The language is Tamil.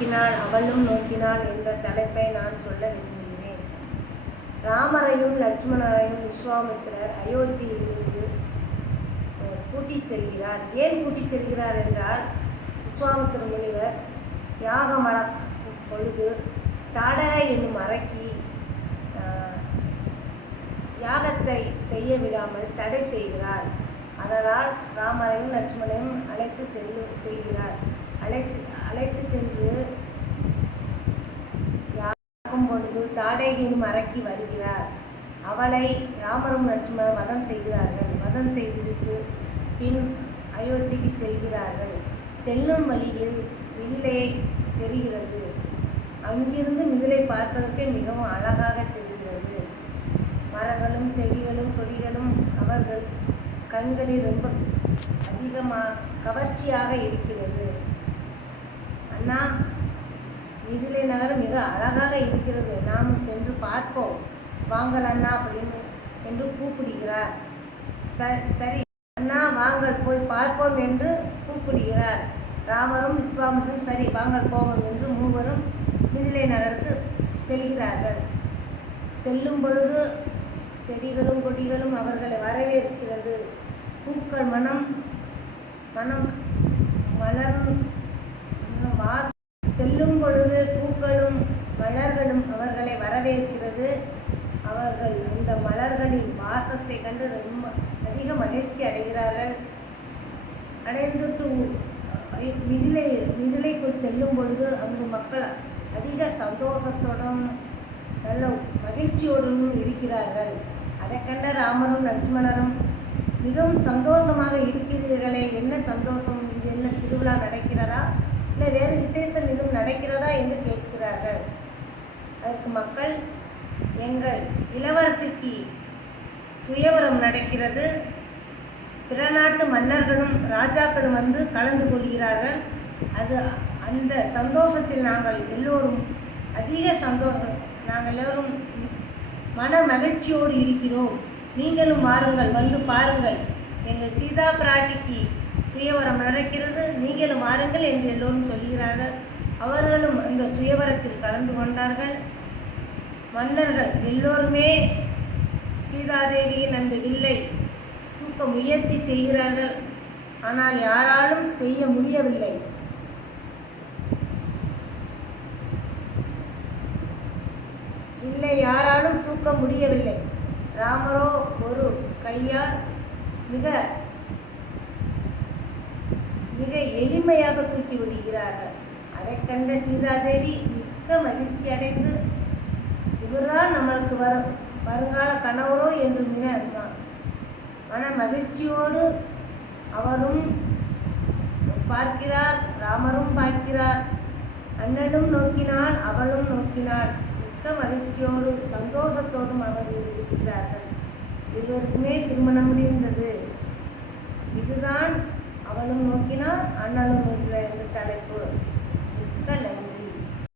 நோக்கினாள் அவளும் நோக்கினாள் என்ற தலைப்பை நான் சொல்ல விரும்புகிறேன். ராமரையும் லட்சுமணரையும் விஸ்வாமித்திரர் அயோத்தியிலிருந்து கூட்டி செல்கிறார். ஏன் கூட்டி செல்கிறார் என்றால், விஸ்வாமித்திர முனிவர் யாகம் வளர்க்கும் பொழுது தாடக என்னும் அரக்கி யாகத்தை செய்ய விடாமல் தடை செய்கிறார். அதனால் ராமரையும் லட்சுமணரையும் அழைத்து செல்கிறார். அழைத்து சென்று யாகம் பொழுது தாடகையும் அரக்கி வருகிறார். அவளை ராமரும் லட்சுமணரும் வதம் செய்கிறார்கள். வதம் செய்துவிட்டு பின் அயோத்திக்கு செல்கிறார்கள். செல்லும் வழியில் மிதிலையை தெரிகிறது. அங்கிருந்து மிதிலை பார்ப்பதற்கு மிகவும் அழகாக தெரிகிறது. மரங்களும் செடிகளும் கொடிகளும் அவர்கள் கண்களில் ரொம்ப அதிகமாக கவர்ச்சியாக இருக்கிறது. அண்ணா, மிதிலை நகரம் மிக அழகாக இருக்கிறது, நாம் சென்று பார்ப்போம், வாங்கள் அண்ணா அப்படின்னு என்று கூப்பிடுகிறார். சரி அண்ணா வாங்கள் போய் பார்ப்போம் என்று கூப்பிடுகிறார். ராமரும் விஸ்வாமித்திரரும் சரி வாங்கள் போவோம் என்று மூவரும் மிதிலை நகருக்கு செல்கிறார்கள். செல்லும் பொழுது செடிகளும் கொடிகளும் அவர்களை வரவேற்கிறது. பூக்கள் மனம் மலரும் செல்லும் பொழுது பூக்களும் மலர்களும் அவர்களை வரவேற்கிறது. அவர்கள் அந்த மலர்களின் வாசத்தை கண்டு ரொம்ப அதிக மகிழ்ச்சி அடைகிறார்கள். அடைந்துட்டு மிதிலைக்குள் செல்லும் பொழுது அங்கு மக்கள் அதிக சந்தோஷத்தோடும் நல்ல மகிழ்ச்சியோடும் இருக்கிறார்கள். அதை கண்ட ராமரும் லட்சுமணரும் மிகவும் சந்தோஷமாக இருக்கிறீர்களே, என்ன சந்தோஷம், இது என்ன திருவிழா நடக்கிறதா இல்லை வேறு விசேஷம் எதுவும் நடக்கிறதா என்று கேட்கிறார்கள். அதற்கு மக்கள், எங்கள் இளவரசிக்கு சுயவரம் நடக்கிறது, பிற நாட்டு மன்னர்களும் ராஜாக்களும் வந்து கலந்து கொள்கிறார்கள், அந்த சந்தோஷத்தில் நாங்கள் எல்லோரும் நாங்கள் எல்லோரும் மன மகிழ்ச்சியோடு இருக்கிறோம், நீங்களும் வாருங்கள், வந்து பாருங்கள், எங்கள் சீதா பிராட்டிக்கு சுயவரம் நடக்கிறது, நீங்களும் வாருங்கள் என்று எல்லோரும் சொல்கிறார்கள். அவர்களும் அந்த சுயவரத்தில் கலந்து கொண்டார்கள். மன்னர்கள் எல்லோருமே சீதாதேவியின் அந்த வில்லை தூக்க முயற்சி செய்கிறார்கள். ஆனால் யாராலும் செய்ய முடியவில்லை. வில்லை யாராலும் தூக்க முடியவில்லை. ராமரோ ஒரு கையால் மிக மிக எளிமையாக தூக்கி விடுகிறார்கள். அதை கண்ட சீதாதேவி மிக்க மகிழ்ச்சி அடைந்து, இவர்தான் நம்மளுக்கு வருங்கால கணவரோ என்று மன மகிழ்ச்சியோடு அவரும் பார்க்கிறார், ராமரும் பார்க்கிறார். அண்ணனும் நோக்கினார், அவளும் நோக்கினார். மிக்க மகிழ்ச்சியோடு சந்தோஷத்தோடும் அவர்கள் இருக்கிறார்கள். இருவருக்குமே திருமணம் முடிந்தது. இதுதான் அவளும் நோக்கினார், அண்ணனும் நோக்கினார் என்ற தலைப்பு.